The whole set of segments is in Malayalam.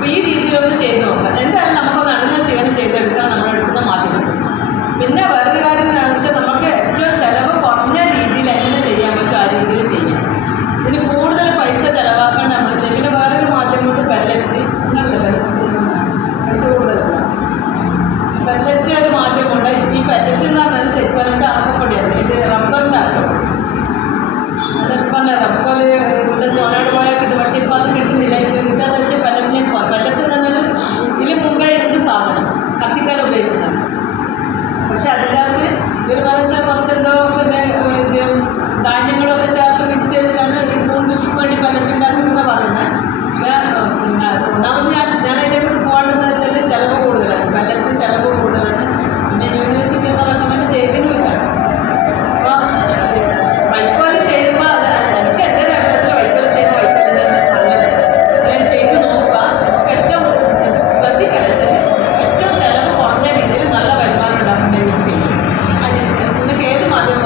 അപ്പോൾ ഈ രീതിയിലൊന്ന് ചെയ്ത് നോക്കാം. എന്തായാലും നമുക്കൊന്ന് അണിഞ്ഞ സ്വീകരണം ചെയ്തെടുക്കാൻ നമ്മളെടുക്കുന്ന മാധ്യമം. പിന്നെ വേറൊരു കാര്യം എന്താണെന്ന് വെച്ചാൽ നമുക്ക് ഏറ്റവും ചിലവ് കുറഞ്ഞ രീതിയിൽ എങ്ങനെ ചെയ്യാൻ പറ്റും ആ രീതിയിൽ ചെയ്യാം. ഇതിന് കൂടുതൽ പൈസ ചിലവാക്കാൻ നമ്മൾ ചെയ്യും. പിന്നെ വേറൊരു മാധ്യമം കൊണ്ട് പെല്ലറ്റ് ഉണ്ടല്ലോ, പെല്ലറ്റ് ചെയ്യുന്നതാണ് പൈസ കൂടുതലുള്ള പെല്ലറ്റ് ഒരു മാധ്യമമുണ്ട്. ഈ പെല്ലറ്റ് എന്ന് പറഞ്ഞാൽ ശരിക്കും വെച്ചാൽ അറക്കപ്പൊടിയാണ്. ഇത് റബ്ബറിൻ്റെ അറക്കപ്പൊടി. അതൊക്കെ പറഞ്ഞാൽ റബ്ബർ ഇവിടെ ചോനോട് പോയാൽ കിട്ടും. പക്ഷേ ഇപ്പോൾ അത് കിട്ടുന്നില്ല. ഇത് കിട്ടാന്ന് വെച്ചാൽ പെല്ലറ്റിലേക്ക് പോകാം. പെല്ലറ്റ് എന്ന് പറഞ്ഞാൽ ഇതിൽ മുമ്പേ ഉണ്ട് സാധനം കത്തിക്കാൻ ഉപയോഗിക്കുന്നത്. പക്ഷെ അതിൻ്റെ അകത്ത് ഇവർ പറഞ്ഞാൽ കുറച്ചെന്തോ പിന്നെ ധാന്യങ്ങളൊക്കെ ചേർത്ത് മിക്സ് ചെയ്തിട്ടാണ് ഈ പൂൺ കൃഷിക്ക് വേണ്ടി പെല്ലറ്റ് ഉണ്ടാക്കുന്നതെന്ന് പറയുന്നത്. പക്ഷേ പിന്നെ ഒന്നാമത് ഞാൻ അതിനെക്കൂടി പോകേണ്ടതെന്ന് വെച്ചാൽ ചിലവ് കൂടുതലാണ്. പെല്ലറ്റിന് ചിലവ് കൂടുതലാണ്. പിന്നെ യൂണിവേഴ്സിറ്റി എന്ന് റെക്കമെൻഡ് ചെയ്തിട്ടുമില്ല. അപ്പോൾ വൈക്കോല് ചെയ്യുമ്പോൾ അത് എനിക്ക് എൻ്റെ ഒരു അഭിപ്രായത്തിൽ വൈക്കോല് ചെയ്യുമ്പോൾ വൈക്കോലിന് നല്ലത്. അങ്ങനെ ചെയ്ത് നോക്കുക. നമുക്ക് ഏറ്റവും ശ്രദ്ധിക്കണം വെച്ചാൽ ഏറ്റവും ചിലവ് കുറഞ്ഞ രീതിയിൽ നല്ല വരുമാനം ഉണ്ടാക്കുന്ന രീതിയിൽ ചെയ്യും. അതിന് നിങ്ങൾക്ക് ഏത് മാധ്യമം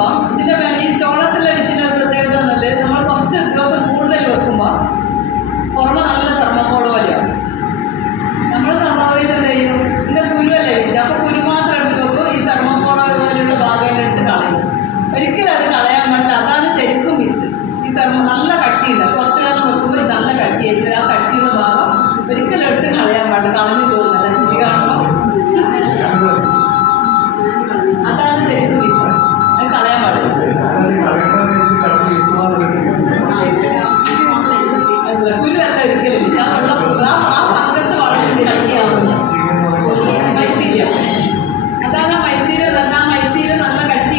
വെക്കുമ്പോൾ ഇതിൻ്റെ മേലെ ഈ ചോളത്തിലെ വിത്തിൻ്റെ ഒരു പ്രത്യേകത എന്നല്ലേ നമ്മൾ കുറച്ച് ദിവസം കൂടുതൽ വെക്കുമ്പോൾ പുറമെ നല്ല തെർമോക്കോൾ പോലെയാണ്. നമ്മൾ സംഭവിച്ചത് എന്ത് ചെയ്യും, ഇതിൻ്റെ കുരുവല്ലേ വിത്ത്, അപ്പോൾ കുരു മാത്രം എടുത്ത് വെക്കും, ഈ തെർമോക്കോൾ പോലെയുള്ള ഭാഗം എടുത്ത് കളയും. ഒരിക്കലും അത് കളയാൻ പാടില്ല. അതാണ് ശരിക്കും വിത്ത്. ഈ നല്ല കട്ടിയുണ്ട്, കുറച്ച് കാലം വെക്കുമ്പോൾ ഇത് നല്ല കട്ടിയായിരിക്കും. ആ കട്ടിയുള്ള ഭാഗം ഒരിക്കലും എടുത്ത് കളയാൻ പാടില്ല. കളഞ്ഞു തോന്നുന്നില്ല ചിരി കാണുമ്പോൾ. അതാണ് ശരിക്കും വിത്ത്, അത് കളയാൻ പാടില്ല. കുരുവല്ല ഒരിക്കലും ഇല്ല. ആ ഫംഗസ് വളരെ കട്ടിയാവുന്നു. മൈസീരിയം, അതാണ് മൈസീരിയം. ആ മൈസീരിയം നല്ല കട്ടി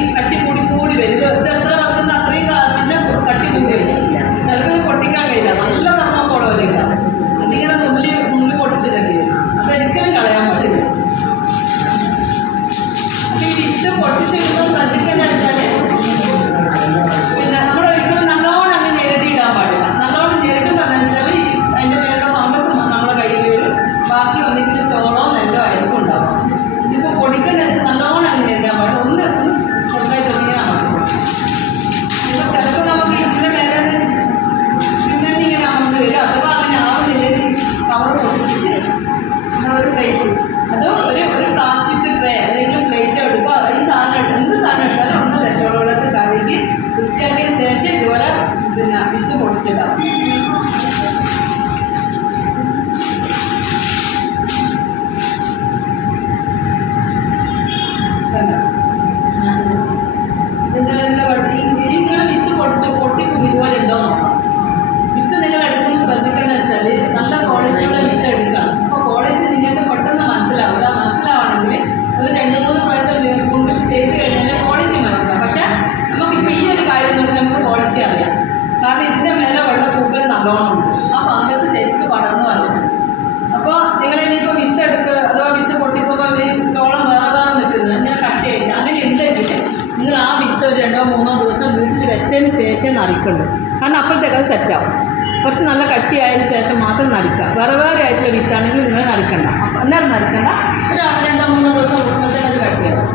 കൂടി വരും. ഇത് എത്ര വെക്കുന്ന അത്രയും പിന്നെ കട്ടി കൂടി വരും. ചിലപ്പോൾ ഇത് പൊട്ടിക്കാൻ കഴിയില്ല, നല്ല തെർമോക്കോൾ പോലെ ഉണ്ടാവും. അതിങ്ങനെ നുള്ളി പൊട്ടിച്ചിട്ടുണ്ട്. അതൊരിക്കലും കളയാൻ പാടില്ല. അപ്പോൾ ഈ വിത്ത് പൊട്ടിച്ചിടുമ്പോൾ ശ്രദ്ധിക്കേണ്ടത് വെച്ചാൽ പിന്നെ നമ്മൾ ഒരിക്കലും നല്ലോണം അങ്ങ് ഞെരട്ടിയിടാൻ പാടില്ല. നല്ലോണം ഞെരട്ടുമ്പോൾ എന്താണെന്ന് വെച്ചാൽ അതിൻ്റെ മേലുള്ള ഫംഗസ് നമ്മുടെ കയ്യിൽ വരും. ബാക്കി ഒന്നെങ്കിലും ചോളോ നെല്ലോ ആയിരിക്കും ഉണ്ടാവും. ഇതിപ്പോൾ പൊടിക്കേണ്ടത് വെച്ചാൽ നല്ലോണം അങ്ങ് ഞെരട്ടാൻ പാടില്ല. ഒന്ന് ചെറുതായി ചെറിയാണ്. ഇപ്പോൾ ചിലപ്പോൾ നമുക്ക് ഇതിൻ്റെ മേലെ ഇങ്ങനെ നമുക്ക് വരും. അഥവാ അങ്ങനെ ആവുന്നില്ലെങ്കിൽ കവർ പൊടിച്ചിട്ട് ഒരു പ്ലേറ്റ്, അത് ഒരു പ്ലാസ്റ്റിക് ട്രേ അല്ലെങ്കിൽ പ്ലേറ്റ് എടുക്കുക. ഈ സാധനം എന്ത് സാധനം എടുത്താലും ഒന്ന് പെട്രോളോടൊക്കെ കഴുകി വൃത്തിയാക്കിയതിന് ശേഷം ഇതുപോലെ പിന്നെ വിത്ത് പൊടിച്ചിടാം. നിങ്ങൾ വിത്ത് പൊട്ടിക്കും ഇതുപോലെ ഉണ്ടോ നോക്കാം. വിത്ത് നിങ്ങൾ എടുക്കുമ്പോൾ ശ്രദ്ധിക്കേണ്ടത് വെച്ചാൽ നല്ല ക്വാളിറ്റിയുള്ള വിത്ത് എടുക്കണം. അപ്പോൾ ക്വാളിറ്റി നിങ്ങൾക്ക് പെട്ടെന്ന് മനസ്സിലാവില്ല. മനസ്സിലാവണമെങ്കിൽ അത് 2-3 പ്രാവശ്യം കൃഷി ചെയ്ത് കഴിഞ്ഞാൽ ക്വാളിറ്റി മനസ്സിലാവും. പക്ഷേ നമുക്കിപ്പോൾ ഈ ഒരു കാര്യം നോക്കി നമുക്ക് ക്വാളിറ്റി അറിയാം. കാരണം ഇതിൻ്റെ മേലെ വെള്ളം കൂടുതൽ നല്ലോണം ഉണ്ട്. ആ ഫംഗസ് ശരിക്കും പടർന്നു വന്നിട്ടുണ്ട്. അപ്പോൾ നിങ്ങളിനിയിപ്പോൾ വിത്ത് എടുക്കുക അഥവാ വിത്ത് പൊട്ടിക്കുമ്പോൾ ഈ ചോളം വേറെ നിൽക്കുന്നത് ഇങ്ങനെ കട്ട് ചെയ്യില്ല. അങ്ങനെ ഉണ്ടെങ്കിൽ നിങ്ങൾ ആ വിത്ത് ഒരു 2-3 ദിവസം വീട്ടിൽ വെച്ചതിന് ശേഷം നറിക്കുള്ളൂ. കാരണം അപ്പോഴത്തേക്ക് അത് സെറ്റാവും. കുറച്ച് നല്ല കട്ടിയായതിനു ശേഷം മാത്രം നരിക്കുക. വേറെ ആയിട്ടുള്ള വിത്താണെങ്കിൽ നിങ്ങൾ നരിക്കണ്ട. അന്നേരം നരിക്കണ്ട. ഒരു 2-3 ദിവസം കൂടുമ്പോഴത്തേക്ക് അത് കട്ടിയാവും.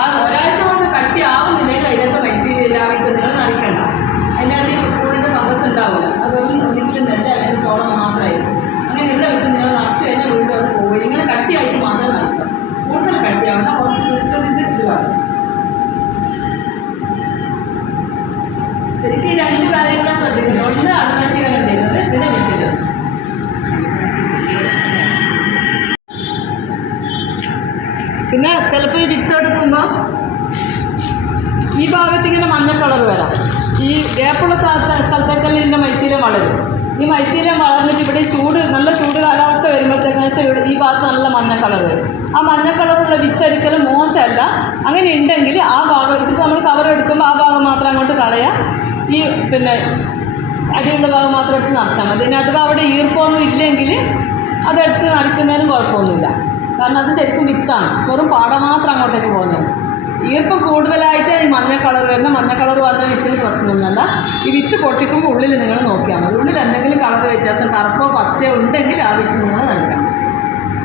ആ ഒരാഴ്ച കൊണ്ട് കട്ടിയാവുന്നില്ലെങ്കിൽ അതിനകത്ത് മൈസീരിയല്ല വിത്ത് നിങ്ങൾ നരിക്കണ്ട. അതിനകത്ത് കൂടുതൽ ഫംഗസ് ഉണ്ടാവില്ല. അതൊന്നും ഒന്നെങ്കിലും നെല്ല് അല്ലെങ്കിൽ ചോളം മാത്രമായിരിക്കും. അങ്ങനെയുള്ള വിത്ത് നിങ്ങൾ നിറച്ച് കഴിഞ്ഞാൽ വീണ്ടും അത് പോകും. ഇങ്ങനെ കട്ടിയായിട്ട് മാത്രം നരിക്കുക. കൂടുതൽ കട്ടിയാവണ്ട. കുറച്ച് ജസ്റ്റ് ഇത് ഇതുവാണ്. ശരിക്കും ഈ 2 കാര്യങ്ങളും ശ്രദ്ധിക്കുന്നത്. ഒന്ന് അണുനശീകരണം ചെയ്യുന്നത്, പിന്നെ വിത്തിടുന്നത്. പിന്നെ ചിലപ്പോൾ ഈ വിത്ത് എടുക്കുമ്പോൾ ഈ ഭാഗത്ത് ഇങ്ങനെ മഞ്ഞ കളർ വരാം. ഈ ഗ്യാപ്പുള്ള സ്ഥലത്തേക്കെല്ലാം ഇതിൻ്റെ മൈസീരിയം വളരും. ഈ മൈസീരിയം വളർന്നിട്ട് ഇവിടെ നല്ല ചൂട് കാലാവസ്ഥ വരുമ്പോഴത്തേക്കെന്ന് വെച്ചാൽ ഈ ഭാഗത്ത് നല്ല മഞ്ഞ കളർ വരും. ആ മഞ്ഞ കളറുള്ള വിത്ത് ഒരിക്കലും മോശമല്ല. അങ്ങനെ ഉണ്ടെങ്കിൽ ആ ഭാഗം ഇതിപ്പോൾ നമ്മൾ കവർ എടുക്കുമ്പോൾ ആ ഭാഗം മാത്രം അങ്ങോട്ട് കളയാം. ഈ പിന്നെ അടിയുള്ള ഭാഗം മാത്രം എടുത്ത് നിറച്ചാൽ മതി. പിന്നെ അഥവാ അവിടെ ഈർപ്പമൊന്നും ഇല്ലെങ്കിൽ അതെടുത്ത് നനയ്ക്കുന്നതിനും കുഴപ്പമൊന്നുമില്ല. കാരണം അത് ശരിക്കും വിത്താണ്. വെറും പാട മാത്രം അങ്ങോട്ടേക്ക് പോകുന്നത്. ഈർപ്പം കൂടുതലായിട്ട് ഈ മഞ്ഞ കളർ വന്ന വിത്തിന് പ്രശ്നമൊന്നുമല്ല. ഈ വിത്ത് പൊട്ടിക്കുമ്പോൾ ഉള്ളിൽ നിങ്ങൾ നോക്കിയാൽ മതി. ഉള്ളിൽ എന്തെങ്കിലും കളർ വ്യത്യാസം കറുപ്പോ പച്ചയോ ഉണ്ടെങ്കിൽ ആ വിത്ത് നിങ്ങൾ നൽകണം.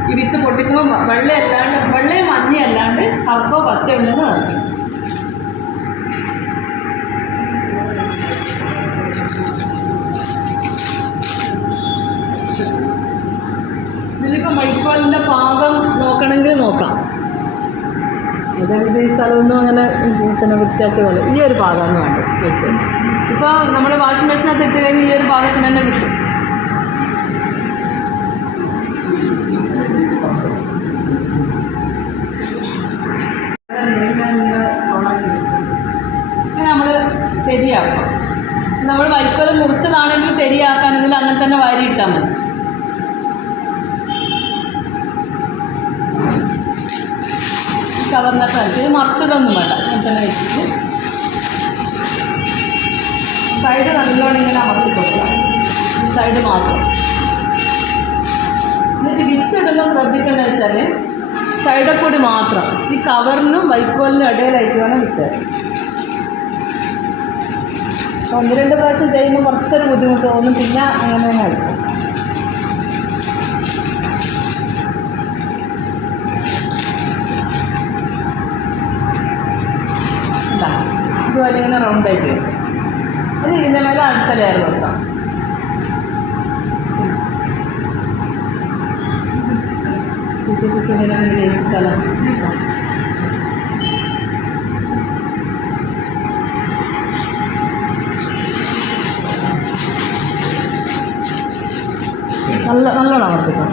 ഈ വിത്ത് പൊട്ടിക്കുമ്പോൾ വെള്ളയും മഞ്ഞയല്ലാണ്ട് കറുപ്പോ പച്ചയോ ഉണ്ടെന്ന് നൽകണം. ഇതിലിപ്പോൾ വൈക്കോലിൻ്റെ പാകം നോക്കണമെങ്കിൽ നോക്കാം. അതായത് ഈ സ്ഥലമൊന്നും അങ്ങനെ പിന്നെ വൃത്തിയാക്കിയ പോലെ ഈ ഒരു പാകമാണ് വേണ്ടത് വൈക്കോൽ. ഇപ്പോൾ നമ്മൾ വാഷിംഗ് മെഷീനകത്ത് ഇട്ട് കഴിഞ്ഞാൽ ഈ ഒരു പാകത്തിന് തന്നെ കിട്ടും. നമ്മൾ തെരിയാക്കാം. നമ്മൾ വൈക്കോൽ മുറിച്ചതാണെങ്കിൽ തെരിയാക്കാനെങ്കിൽ അങ്ങനെ തന്നെ വാരി ഇട്ടാൽ മതി. കവറിനകത്ത് വെച്ച് ഇത് മറിച്ചിടൊന്നും വേണ്ട. അങ്ങനെ തന്നെ വെച്ചിട്ട് സൈഡ് നല്ലോണം ഇങ്ങനെ അമർത്തി കൊടുക്കുക. ഈ സൈഡ് മാത്രം. എന്നിട്ട് വിത്ത് ഇടുമ്പോൾ ശ്രദ്ധിക്കേണ്ടത് വെച്ചാൽ സൈഡിൽ കൂടി മാത്രം. ഈ കവറിനും വൈക്കോലിനും ഇടയിലായിട്ട് വേണം വിത്ത്. 1-2 പ്രാവശ്യം ചെയ്യുമ്പോൾ കുറച്ചൊരു ബുദ്ധിമുട്ട് തോന്നും. പിന്നെ അങ്ങനെ തന്നെ ആയിരിക്കും. ഇതുപോലെ ഇങ്ങനെ റൗണ്ടായിട്ട് വരും. അത് ഇതിൻ്റെ മേലെ അടുത്ത ലെയർ വെക്കാം. സ്ഥലം നല്ലോണം അമർത്തിക്കണം.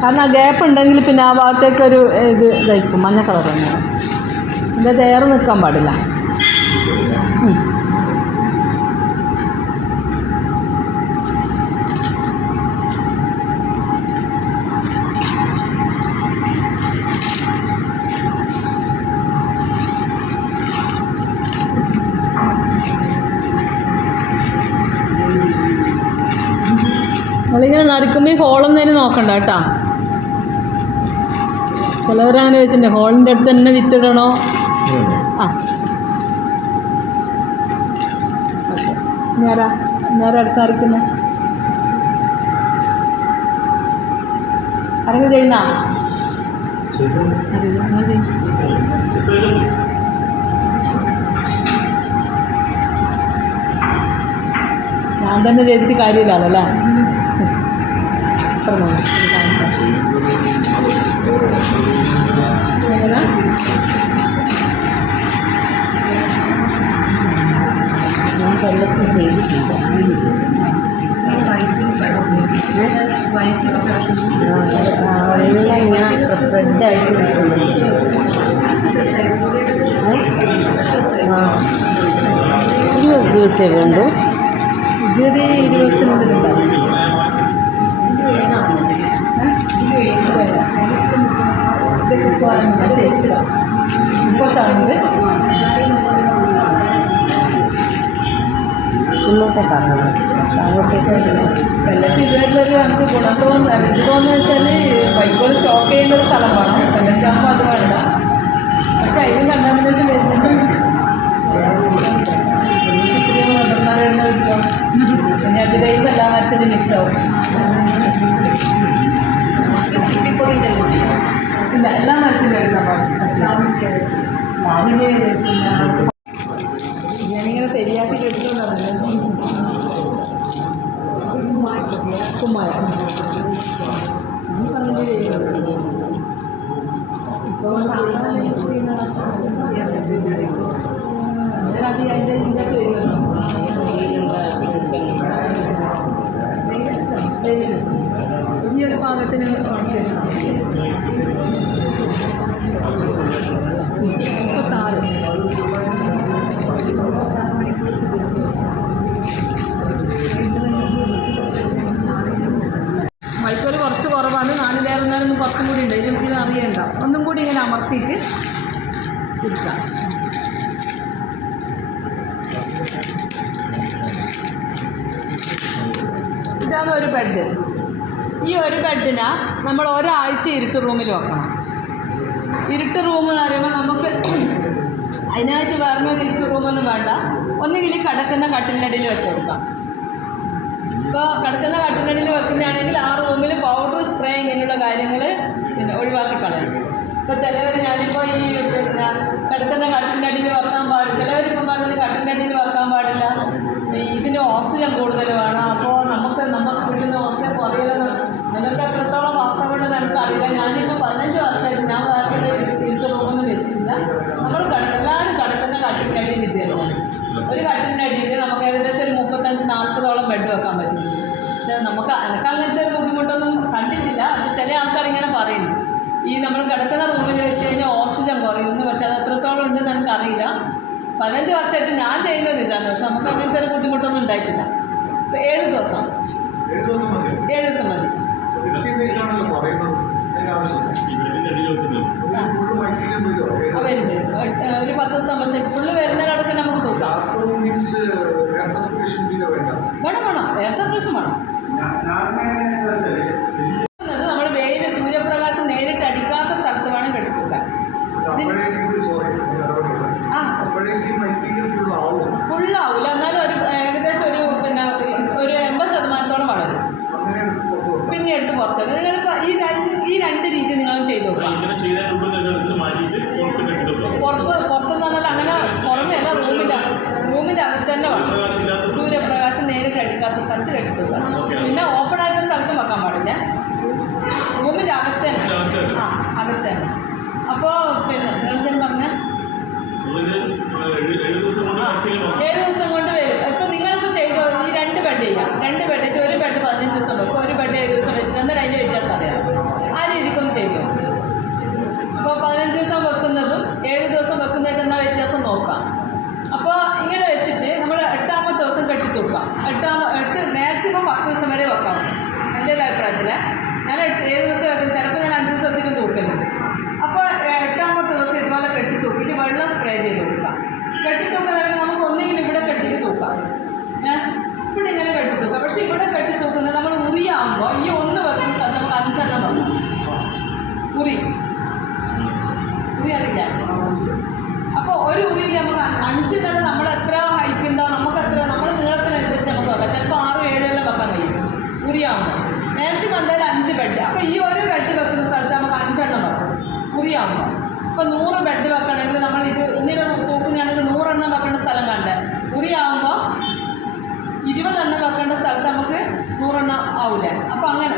കാരണം ആ ഗ്യാപ്പ് ഉണ്ടെങ്കിൽ പിന്നെ ആ ഭാഗത്തേക്കൊരു ഇത് ഇതായിരിക്കും, മഞ്ഞ കളർ തന്നെയാണ്. ഇതിൻ്റെ എയർ നിൽക്കാൻ പാടില്ല. നമ്മളിങ്ങനെ നറുക്കുമ്പോൾ ഈ ഹോളൊന്നും നോക്കണ്ട കേട്ടോ. ചിലവരങ്ങനെ വെച്ചിട്ടുണ്ട് ഹോളിൻ്റെ അടുത്ത് തന്നെ വിത്തിടണോ. ആ ഓക്കെ. നേരെ അടുത്ത് അരക്കുന്നത് അറിവ് ചെയ്യുന്ന ഞാൻ തന്നെ ചെയ്തിട്ട് കാര്യമില്ലല്ലോ. എങ്ങനെ ഞാൻ കൊല്ലത്ത് ചെയ്തിട്ടില്ല. എല്ലാം ഞാൻ സ്പ്രെഡായിട്ട് ഇരുപത് ദിവസമേ വേണ്ടു. ഇതൊരു 20 ദിവസത്തിനുള്ളിൽ ഉണ്ടാവും. ഉള്ളോട്ടേക്കാണ് കൊല്ലത്ത് ഇതുവരെയൊരു നമുക്ക് ഗുണം തോന്നുന്നത് എന്ത് തോന്നുന്നു വെച്ചാൽ വൈക്കോൽ സ്റ്റോക്ക് ചെയ്യേണ്ട ഒരു സ്ഥലം വേണം. കൊല്ലത്താകുമ്പോൾ അത് വേണ്ട. പക്ഷെ അതിന് കണ്ടാമിനേഷൻ വരുന്നുണ്ട്. പിന്നെ അതിലേക്ക് എല്ലാ മരത്തിൻ്റെ മിക്സ് ആവും. പിന്നെ എല്ലാ മരത്തിൻ്റെ എടുക്കാൻ പാടില്ല. ഞാനിങ്ങനെ ശരിയാക്കി എടുക്കുന്നതല്ലേ കുമ്മായ ഇപ്പോൾ ഞാനത് അതിൻ്റെ ഇതിൻ്റെയൊക്കെ വരുമല്ലോ. ഈ ഒരു ഭാഗത്തിന് കാണിച്ചു 36 വൈക്കോല് കുറച്ച് കുറവാണ്. 4 ലെയർ എന്നാലും കുറച്ചും കൂടി ഉണ്ട്. ഇതിന് അറിയണ്ട. ഒന്നും കൂടി ഇങ്ങനെ അമർത്തിയിട്ട് തിരിക്കാം. ഇതാണ് ഒരു ബെഡ്. ഈ ഒരു ബെഡിനെ നമ്മൾ ഒരാഴ്ച ഇരുട്ട് റൂമിൽ വെക്കണം. ഇരുട്ട് റൂം എന്ന് പറയുമ്പോൾ നമുക്ക് അതിനായിട്ട് വേറൊരു ഇരുട്ട് റൂമൊന്നും വേണ്ട. ഒന്നുകിൽ കിടക്കുന്ന കട്ടിലിനടിയിൽ വെച്ചെടുക്കാം. ഇപ്പോൾ കിടക്കുന്ന കട്ടിലിനടിയിൽ വെക്കുന്നതാണെങ്കിൽ ആ റൂമിൽ പൗഡർ സ്പ്രേ ഇങ്ങനെയുള്ള കാര്യങ്ങൾ പിന്നെ ഒഴിവാക്കി കളയും. ഇപ്പോൾ ചിലവർ ഞാനിപ്പോൾ ഈ പിന്നെ കിടക്കുന്ന കട്ടിലിനടിയിൽ വെക്കാൻ പാടില്ല. ചിലവരിപ്പം പറഞ്ഞത് കട്ടിലിനടിയിൽ വെക്കാൻ പാടില്ല, ഇതിന് ഓക്സിജൻ കൂടുതൽ വേണം. അപ്പോൾ നമുക്ക് കിട്ടുന്ന ഓക്സിജൻ കുറയുന്നത് നിങ്ങൾക്ക് എത്രത്തോളം വാസ്തവമുണ്ടെന്ന് എനിക്കറിയില്ല. ഞാനിപ്പോൾ 15 വർഷമായിട്ട് ഞാൻ വേറെ ഇരുട്ട് റൂമൊന്നും വെച്ചിട്ടില്ല. നമ്മൾ എല്ലാവരും കിടക്കുന്ന കട്ടിലിനടിയിൽ ഇത് തന്നെയാണ്. ഒരു കട്ടിലിനടിയിൽ നമുക്ക് ഏകദേശം ഒരു 35-40 ബെഡ് വെക്കാൻ പറ്റും. പക്ഷേ എനിക്ക് അങ്ങനത്തെ ഒരു ബുദ്ധിമുട്ടൊന്നും കണ്ടിട്ടില്ല. പക്ഷെ ചില ആൾക്കാർ ഇങ്ങനെ പറയുന്നു ഈ നമ്മൾ കിടക്കുന്ന റൂമിൽ വെച്ച് കഴിഞ്ഞാൽ ഓക്സിജൻ കുറയുന്നു. പക്ഷെ അത് എത്രത്തോളം ഉണ്ടെന്ന് എനിക്കറിയില്ല. 15 വർഷമായിട്ട് ഞാൻ ചെയ്യുന്നത് ഇതാണ്. പക്ഷെ നമുക്ക് അങ്ങനത്തെ ഒരു ബുദ്ധിമുട്ടൊന്നും ഉണ്ടായിട്ടില്ല. ഇപ്പോൾ 7 ദിവസം മതി. ഒരു 10 ദിവസം ആകുമ്പോഴത്തേക്ക് ഫുള്ള് വരുന്നതിനടുത്ത് നമുക്ക് തൂക്കാം. വേണം എയർ സർക്കുലേഷൻ വേണം. നമ്മൾ വെയിൽ സൂര്യപ്രകാശം നേരിട്ട് അടിക്കാത്ത സ്ഥലത്ത് വേണം കിടക്കുക. ഫുള്ളാവില്ല, എന്നാലും ഏകദേശം ഒരു 80% വളരും. പിന്നെ എടുത്ത് പുറത്തേക്ക് നിങ്ങളിപ്പോൾ ഈ രണ്ട് രീതി നിങ്ങളും ചെയ്ത് നോക്കാം. പുറത്തെന്ന് പറഞ്ഞാൽ അങ്ങനെ പുറമെ ദിവസം കൊണ്ട് വരും. ഇപ്പം നിങ്ങളിപ്പോൾ ചെയ്തോ, ഈ 2 ബെഡ് ചെയ്യാം. 2 ബെഡിട്ട് ഒരു ബെഡ് 15 ദിവസം വെക്കും, ഒരു ബെഡ് 7 ദിവസം വെച്ചിട്ട് എന്നാൽ അതിൻ്റെ വ്യത്യാസം അറിയാം. ആ രീതിക്കൊന്ന് ചെയ്തു. അപ്പോൾ 15 ദിവസം വെക്കുന്നതും 7 ദിവസം വെക്കുന്നതിന് എന്താ വ്യത്യാസം നോക്കാം. അപ്പോൾ ഇങ്ങനെ വെച്ചിട്ട് നമ്മൾ 8ാമത്തെ ദിവസം കെട്ടിത്തൂക്കാം. 8 മാക്സിമം 10 ദിവസം വരെ വെക്കാം. എൻ്റെ ഒരു അഭിപ്രായത്തിൽ ഞാൻ 7 ദിവസം വെക്കും, ചിലപ്പോൾ ഞാൻ 5 ദിവസത്തേക്ക് തൂക്കലുണ്ട്. അപ്പോൾ 8ാമത്തെ ദിവസം ഇതുപോലെ കെട്ടിത്തൂക്കിയിട്ട് വെള്ളം സ്പ്രേ ചെയ്ത് കൊടുക്കാം. കെട്ടിത്തൂക്കുന്നത് നമുക്ക് ഒന്നെങ്കിലും ഇവിടെ കെട്ടിയിട്ട് തൂക്കാം. ഇവിടെ ഇങ്ങനെ കെട്ടിത്തൂക്കാം. പക്ഷേ ഇവിടെ കെട്ടിത്തൂക്കുന്നത് നമ്മൾ ഉറിയാകുമ്പോൾ ഈ 1 വെക്കുന്ന സ്ഥലത്ത് നമുക്ക് 5 എണ്ണം വെക്കാം. ഉറി അറിയില്ല. അപ്പോൾ ഒരു ഉറിയിൽ നമുക്ക് 5 തന്നെ നമ്മൾ എത്ര ഹൈറ്റ് ഉണ്ടോ നമുക്ക് എത്ര നമ്മൾ നീളത്തിനനുസരിച്ച് നമുക്ക് വെക്കാം. ചിലപ്പോൾ 6, 7 എല്ലാം വെക്കാൻ കഴിയും ഉറിയാകുമ്പോൾ. മാക്സിമം എന്തായാലും 5 ബെഡ്. അപ്പോൾ ഈ ഒരു ബെഡ് വെക്കുന്ന സ്ഥലത്ത് നമുക്ക് 5 എണ്ണം വെക്കാം ഉറിയാകുമ്പോൾ. ഇപ്പോൾ 100 ബെഡ് വെക്കണമെങ്കിൽ നമ്മൾ ഇങ്ങനെ തൂക്കുന്നതാണെങ്കിൽ 100 എണ്ണം വെക്കേണ്ട സ്ഥലം കണ്ടേ. ഉറിയാകുമ്പോൾ 20 എണ്ണം വെക്കേണ്ട സ്ഥലത്ത് നമുക്ക് 100 എണ്ണം ആവില്ലേ. അപ്പോൾ അങ്ങനെ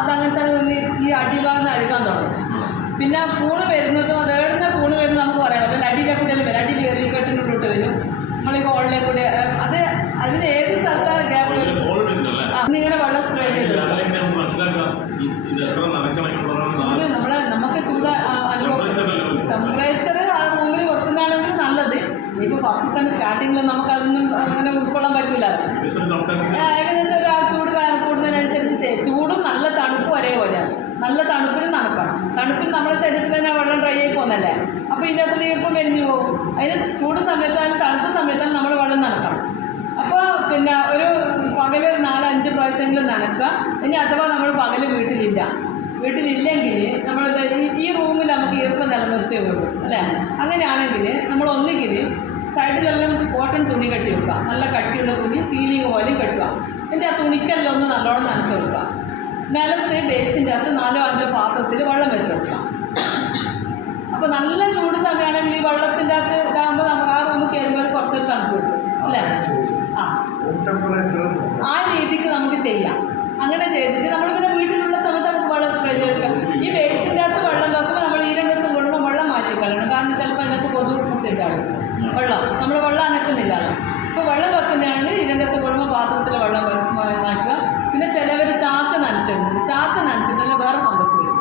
അതങ്ങനെ തന്നെ ഈ അടിഭാഗം അഴുകാൻ തുടങ്ങും. പിന്നെ കൂണ് വരുന്നതും അത് ഏടുന്ന കൂണ് വരുന്നത് നമുക്ക് പറയാൻ പറ്റില്ല. അടിയിലെ കൂടെ വരും, അടി കെട്ടിനുള്ളിട്ട് വരും. നമ്മൾ ഈ ഹോളിലെ കൂടെ അതിന് ഏത് സ്ഥലത്താണ് ഗ്യാപ്പ് ഇങ്ങനെ വെള്ളം സ്പ്രേ ചെയ്ത് നമുക്ക് ചൂട് ടെമ്പറേച്ചർ ആ റൂമിൽ വെക്കുന്നതാണെങ്കിൽ നല്ലത്. ഇപ്പോൾ ഫസ്റ്റ് തന്നെ സ്റ്റാർട്ടിങ്ങിൽ നമുക്ക് അതൊന്നും അങ്ങനെ ഉൾക്കൊള്ളാൻ പറ്റില്ല. ഏകദേശം ആ ചൂട് കൂടുന്നതിനനുസരിച്ച് ചൂടും നല്ല തണുപ്പും ഒരേപോലെയാണ്. നല്ല തണുപ്പിനും തണുപ്പാണ്. തണുപ്പിന് നമ്മുടെ ശരീരത്തിൽ തന്നെ വെള്ളം ഡ്രൈ ആയി പോകുന്നല്ലേ. അപ്പോൾ ഇതിനകത്തുള്ള ഈർപ്പം വലിഞ്ഞു പോകും. അതിന് ചൂട് സമയത്തായാലും തണുപ്പ് സമയത്തായാലും നമ്മൾ വെള്ളം നനക്കണം. അപ്പോൾ പിന്നെ ഒരു പകൽ 4-5 പ്രാവശ്യമെങ്കിലും നനക്കുക. ഇനി അഥവാ നമ്മൾ പകൽ വീട്ടിലില്ലെങ്കിൽ നമ്മൾ ഈ റൂമിൽ നമുക്ക് ഈർപ്പം നിലനിർത്തിയേ ഉള്ളൂ അല്ലേ. അങ്ങനെയാണെങ്കിൽ നമ്മൾ ഒന്നുകിൽ സൈഡിലെല്ലാം കോട്ടൺ തുണി കെട്ടി വെക്കുക. നല്ല കട്ടിയുള്ള തുണി സീലിംഗ് പോലെയും കെട്ടുക. എന്നിട്ട് ആ തുണിക്കെല്ലാം ഒന്ന് നല്ലോണം നനച്ച് കൊടുക്കുക. നിലത്ത് ബേസിൻ്റെ അകത്ത് 4-5 പാത്രത്തിൽ വെള്ളം വെച്ച് കൊടുക്കാം. അപ്പോൾ നല്ല ചൂട് സമയമാണെങ്കിൽ ഈ വെള്ളത്തിൻ്റെ അകത്ത് ഇതാകുമ്പോൾ നമുക്ക് ആ റൂമിൽ കയറുമ്പോൾ കുറച്ചൊരു തണുപ്പ് കിട്ടും അല്ലേ. ആ രീതിക്ക് നമുക്ക് ചെയ്യാം. അങ്ങനെ ചെയ്തിട്ട് നമ്മൾ പിന്നെ വീട്ടിലുള്ള സമയത്ത് നമുക്ക് വെള്ളം സ്പ്രേ ചെയ്തെടുക്കാം. ഈ ബേസിൻ്റെ അകത്ത് വെള്ളം വെക്കുമ്പോൾ നമ്മൾ ഈ 2 ദിവസം കൊണ്ടുമ്പോൾ വെള്ളം മാറ്റിക്കളയണം. കാരണം ചിലപ്പോൾ അതിനകത്ത് കൊതുക് മുട്ടിട്ടാണ് നമ്മൾ വെള്ളം അനക്കുന്നില്ല. ഇപ്പോൾ വെള്ളം വെക്കുന്നതാണെങ്കിൽ 2 ദിവസം കൊണ്ടുമ്പോൾ പാത്രത്തിൽ വെള്ളം മാറ്റുക. പിന്നെ ചിലവർ ചാക്ക് നനച്ചിട്ടുണ്ട്. ചാക്ക് നനച്ചിട്ടുണ്ടെങ്കിൽ വേറെ ഫംഗസ് വരും.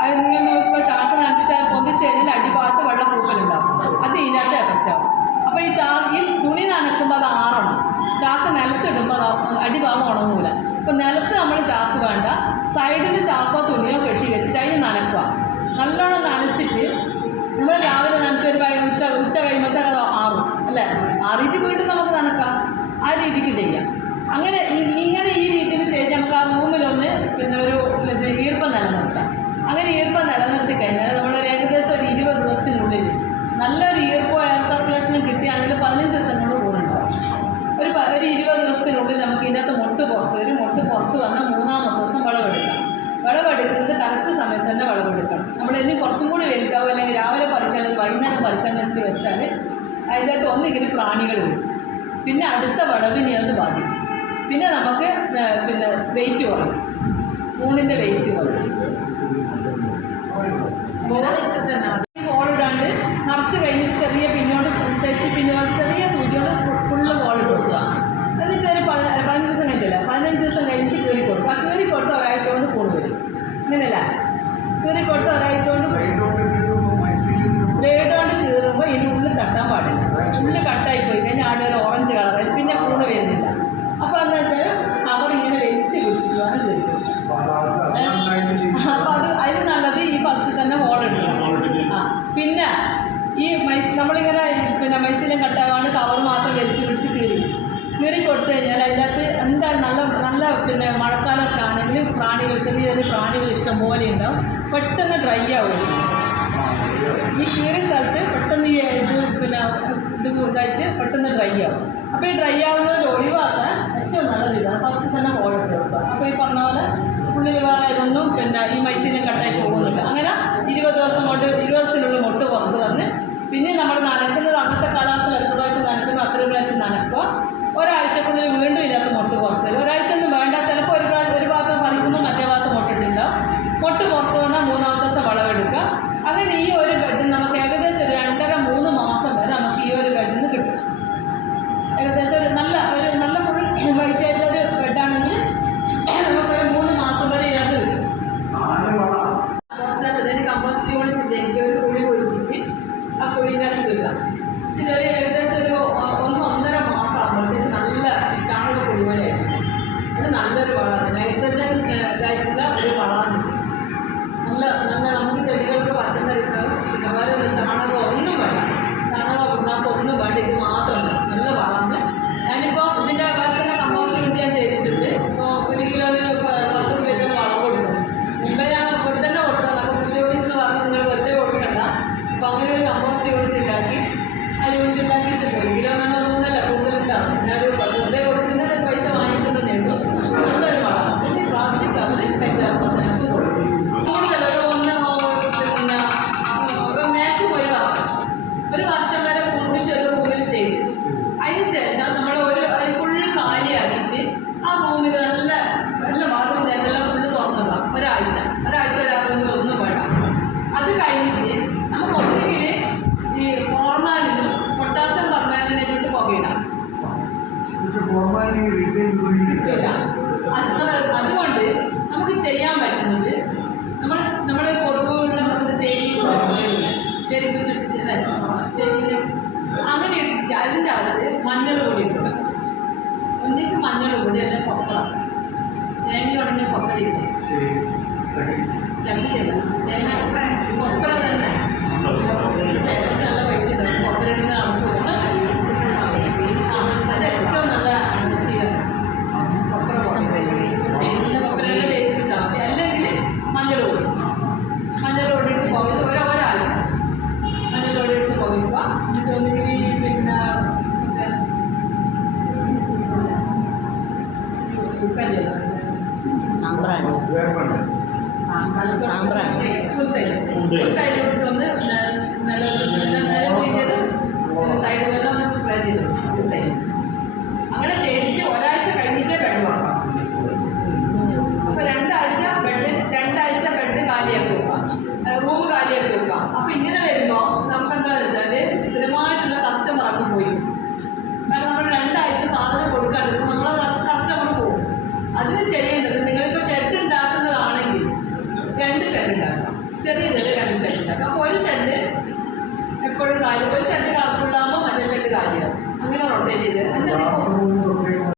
അത് നിങ്ങൾ നോക്കുക, ചാക്ക് നനച്ചിട്ട് അത് പൊന്തിച്ച് കഴിഞ്ഞാൽ അടിഭാഗത്ത് വെള്ളം പൂക്കലുണ്ടാവും. അത് ഇതിനകത്ത് എഫക്റ്റ് ആവും. അപ്പോൾ ഈ തുണി നനക്കുമ്പോൾ അത് ആറണം. ചാക്ക് നിലത്തിടുമ്പോൾ അടിഭാഗം ഉണങ്ങൂല. അപ്പോൾ നിലത്ത് നമ്മൾ ചാക്ക് വേണ്ട, സൈഡിൽ ചാക്കോ തുണിയോ കെട്ടി വെച്ചിട്ട് അതിന് നനക്കുക. നല്ലോണം നനച്ചിട്ട് നമ്മൾ രാവിലെ നനച്ചൊരു ഉച്ച കഴിയുമ്പോഴത്തേക്ക് അത് ആറും അല്ലേ. ആറിയിട്ട് വീണ്ടും നമുക്ക് നനക്കാം. ആ രീതിക്ക് ചെയ്യാം. ഇങ്ങനെ ഈ രീതിയിൽ ചെയ്ത് നമുക്ക് ആ റൂമിലൊന്ന് പിന്നെ ഒരു ഈർപ്പം നിലനിർത്താം. അങ്ങനെ ഈർപ്പം നിലനിർത്തി കഴിഞ്ഞാൽ നമ്മളൊരു ഏകദേശം ഒരു 20 ദിവസത്തിനുള്ളിൽ നല്ലൊരു ഈർപ്പോ എയർ സർക്കുലേഷനും കിട്ടുകയാണെങ്കിൽ 15 ദിവസം കൊണ്ട് കൂടുണ്ടാവും. ഒരു 20 ദിവസത്തിനുള്ളിൽ നമുക്ക് ഇതിനകത്ത് മുട്ട് പുറത്ത് വന്നാൽ 3ാമത്തെ ദിവസം വിളവെടുക്കാം. വിളവെടുക്കുന്നത് കറക്റ്റ് സമയത്ത് തന്നെ വിളവെടുക്കണം. നമ്മൾ ഇനി കുറച്ചും കൂടി വലുതാവും, അല്ലെങ്കിൽ രാവിലെ പറിക്കാൻ അല്ലെങ്കിൽ വൈകുന്നേരം പറിക്കാൻ വെച്ചിട്ട് വെച്ചാൽ അതിനകത്ത് ഒന്നുകിൽ പ്രാണികൾ വരും. പിന്നെ അടുത്ത വിളവിനെ അത് ബാധിക്കും. പിന്നെ നമുക്ക് പിന്നെ വെയിറ്റ് കുറയും, കൂണിൻ്റെ വെയിറ്റ് കുറയും. ഹോളിടാണ്ട് നിറച്ച് കഴിഞ്ഞിട്ട് ചെറിയ പിന്നോട്ട് സെറ്റ് പിന്നോട്ട് ചെറിയ സൂചിയോട് ഫുള്ള് ഹോളിട്ട് കൊടുക്കുക. എന്നിട്ട് ഒരു 15 ദിവസം കഴിഞ്ഞില്ല, 15 ദിവസം കഴിഞ്ഞിട്ട് കീറി കൊടുക്കുക. ആ കീറി കൊടുത്ത് ഒരാഴ്ച കൊണ്ട് കൂണ് വരും. അങ്ങനെയല്ല, കീറി കൊടുത്ത് ഒരാഴ്ച കൊണ്ട് ബ്ലേഡ് കൊണ്ട് കീറുമ്പോൾ ഇതിന് ഉള്ളിൽ തട്ടാൻ പാടില്ല. ഉള്ളിൽ കട്ടായിപ്പോയി കഴിഞ്ഞാൽ ആടെ ഒരു ഓറഞ്ച് കളറായി പിന്നെ കൂണ് വരുന്നില്ല. അപ്പോൾ എന്താ വെച്ചാൽ അവരിങ്ങനെ വലിച്ച് പിടിച്ചിട്ട് വേണം കീറിക്കും. അപ്പോൾ അതിന് നല്ലത് ഈ ഫസ്റ്റ് തന്നെ ഹോളിടുക. പിന്നെ ഈ നമ്മളിങ്ങനെ പിന്നെ മൈസീലും കട്ടാകാണ്ട് കവർ മാത്രം വലിച്ച് പിടിച്ച് കീറി കൊടുത്തു കഴിഞ്ഞാൽ അതിൻ്റെ അകത്ത് എന്തായാലും നല്ല പിന്നെ മഴക്കാലമൊക്കെ ആണെങ്കിൽ ചെറിയ പ്രാണികൾ ഇഷ്ടം പോലെ ഉണ്ടാവും. പെട്ടെന്ന് ഡ്രൈ ആവും. ഈ കീറിയ സ്ഥലത്ത് പെട്ടെന്ന് ഈ ഇത് ഇതായിട്ട് പെട്ടെന്ന് ഡ്രൈ ആവും. അപ്പോൾ ഈ ഡ്രൈ ആവുന്നത് ഒഴിവാക്കാൻ ഏറ്റവും നല്ലത് ഇതാണ്, ഫസ്റ്റ് തന്നെ ഹോളിട്ട് കൊടുക്കുക. അപ്പോൾ ഈ പറഞ്ഞ പോലെ ഉള്ളിൽ വേറെ ഇതൊന്നും പിന്നെ ഈ മൈസീനും കട്ടായി പോകുന്നില്ല. അങ്ങനെ 20 ദിവസം കൊണ്ട് 20 ദിവസത്തിനുള്ളിൽ മുട്ട് പുറത്ത് വന്ന് പിന്നെ നമ്മൾ നനക്കുന്നത് അന്നത്തെ കാലാവസ്ഥയിൽ എത്ര പ്രാവശ്യം നനക്കുന്നു അത്രയും പ്രാവശ്യം നനക്കുക. ഒരാഴ്ചക്കുള്ളിൽ വീണ്ടും ഇതിനകത്ത് മുട്ട് പുറത്ത് വരും. ഒരാഴ്ച ഒന്നും വേണ്ട. ചിലപ്പോൾ ഒരു ഭാഗത്ത് പറിക്കുമ്പോൾ മറ്റേ ഭാഗത്ത് മുട്ടിട്ടുണ്ടാവും. മുട്ട് പുറത്ത് വന്നാൽ 3ാമത്തെ ദിവസം വളവെടുക്കുക. അങ്ങനെ ഈ കിട്ടില്ല. അതുകൊണ്ട് നമുക്ക് ചെയ്യാൻ പറ്റുന്നത് നമ്മുടെ കൊതുകുള്ള സമയത്ത് ചെരി ചുറ്റിട്ട് ചെരിയിൽ അങ്ങനെ ഇട്ടിട്ട് അതിൻ്റെ അകത്ത് മഞ്ഞൾ പൊടി ഇട്ടുക. ഒന്നിക്ക് മഞ്ഞൾ പൊടി അല്ലെ കൊപ്പള, തേങ്ങ ഉടങ്ങിയ കൊപ്പളയില്ലേ, ചകിരിയല്ല തേങ്ങ കൊപ്പള തന്നെ. നല്ല പൈസ കൊപ്പലയുടെ നമുക്ക് അത് ഏറ്റവും നല്ല കൊപ്പലയുടെ ടേസ്റ്റ് ഇട്ടാൽ മതി. അല്ലെങ്കിൽ മഞ്ഞൾ പൊടി ഇട്ട് പുകയ്ക്ക് ഒരാഴ്ച മഞ്ഞൾ പൊടി ഇട്ട് പുകയ്ക്കുക. എന്നിട്ട് ഒന്നുകിൽ പിന്നെ സാമ്പ്രാണി ഫുൾക്കൈലോട്ട് ഒന്ന് നിലവിളിയത് സൈഡിലെല്ലാം ഒന്ന് സ്പ്രേ ചെയ്ത് അങ്ങനെ ചെയ്തിട്ട് ഒരാഴ്ച കഴിഞ്ഞിട്ടേ ബെഡ് വെക്കാം. അപ്പോൾ രണ്ടാഴ്ച ബെഡ് കാലിയാക്കി വെക്കാം, റൂം കാലിയാക്കി വെക്കാം. അപ്പോൾ ഇങ്ങനെ വരുമ്പോൾ നമുക്കെന്താണെന്ന് വെച്ചാൽ സ്ഥിരമായിട്ടുള്ള കസ്റ്റമർ അങ്ങ് പോയി. കാരണം നമ്മൾ രണ്ടാഴ്ച സാധനം കൊടുക്കാണ്ടിരിക്കും, നമ്മളെ കസ്റ്റമർ പോകും. അതിന് ചെയ്യേണ്ടത് നിങ്ങളിപ്പോൾ ഷെഡ് ഉണ്ടാക്കുന്നതാണെങ്കിൽ 2 ഷെഡ് ഉണ്ടാക്കാം, ചെറിയ 2 ഷെഡ് ഉണ്ടാക്കാം. അപ്പോൾ ഒരു ഷെഡ് എപ്പോഴും ഒരു ഷെഡ് കാത്തുണ്ടാകുമ്പോൾ മറ്റേ ഷെഡ് കാലിയാകും. അങ്ങനെ റൊട്ടേറ്റ് ചെയ്ത്